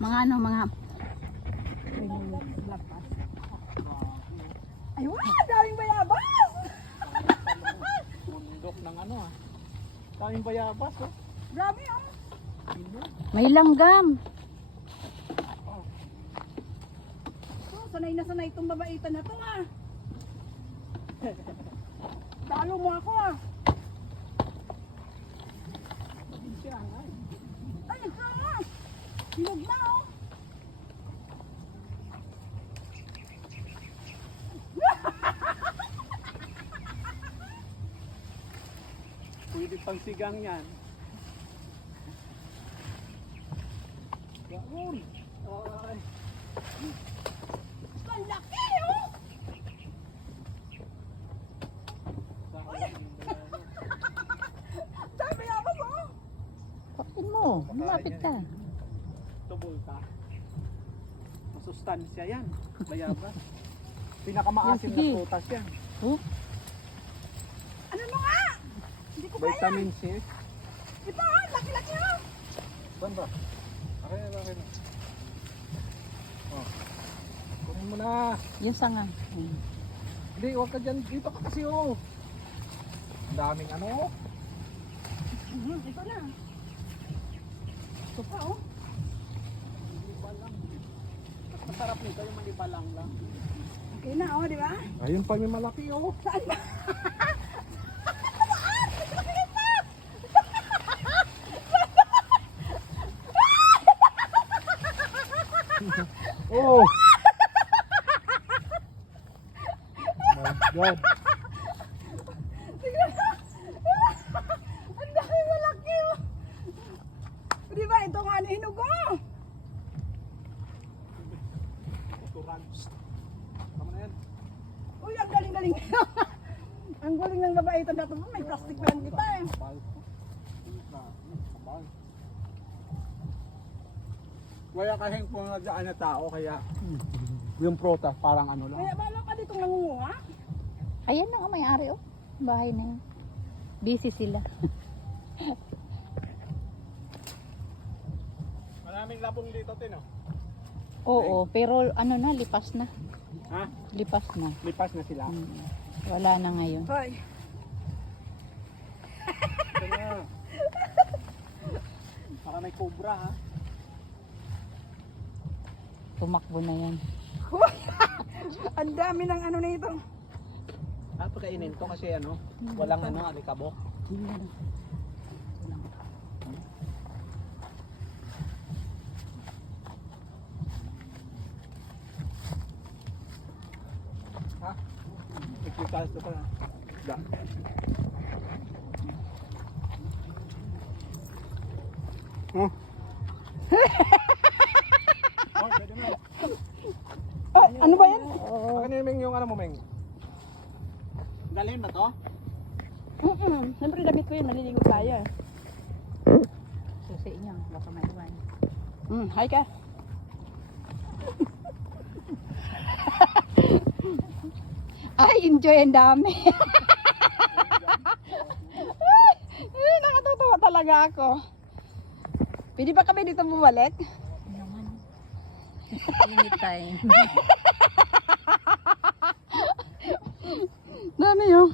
Mga ano, mga... Ay, wow! Daming bayabas! Bundok ng ano ah. Daming bayabas oh. Grabe ah! May langgam. Oh, sanay na sanay itong babaitan na to ah. Talo mo ako ah. Ay, nagsama! Hinog na oh! Pwede pang sigang yan. Yaon. Ay. Ang laki oh! Dami bayabas oh! Kapin mo. Lumapit ka. Tubol ka. Masustansya yan. Bayabas. Pinakamaasim na Sige. prutas yan. Oh, Ano mo nga? Hindi ko kaya. Vitamin C. Ito oh, laki-laki oh! Saan ba? Akin na. Oh. Kunin mo na. yung sanga. Hindi, huwag ka dyan. Dito ka kasi oh. Ang daming ano. Ito na. Ito pa oh. Masarap nito yung malibalang lang. Okay na oh, di ba? Ayun pa yung malaki oh. Saan ba? Oh! My God. Tignan mo. Ang dami malaki oh. Di ba? Ito nga hinog oh. Tama na yan. Uy, ang galing-galing. Ang galing ng babae ito dapat may plastic pa lang kita eh. Kaya kahing kung nadaan na tao, kaya yung prutas parang ano lang. Kaya bala ka dito nangunguha. Ayan na nga may-ari oh. Bahay na yun. Busy sila. Maraming labong dito, Tino. Oo, pero ano na, lipas na. Ha? Lipas na. Lipas na sila. Wala na ngayon. Hoy. Ito na. Baka may cobra ha. Tumakbo na yan. Ang dami ng ano na ito. Pagkainin to kasi ano, walang ano, alikabok. Ha? Ikita ito pa. Da. Oh. Oh, pwede na. Ay, ano ba yan? Akin yung yung ano mo, Meng. Dalhin ba to? Siyempre damit ko yun, maliligo tayo eh. Susi niya, baka maiwan. Hi ka. Ay, enjoy ang dami. Ay, nakatutuwa talaga ako. Pwede ba kami dito bumalik? Anytime. Dami yun.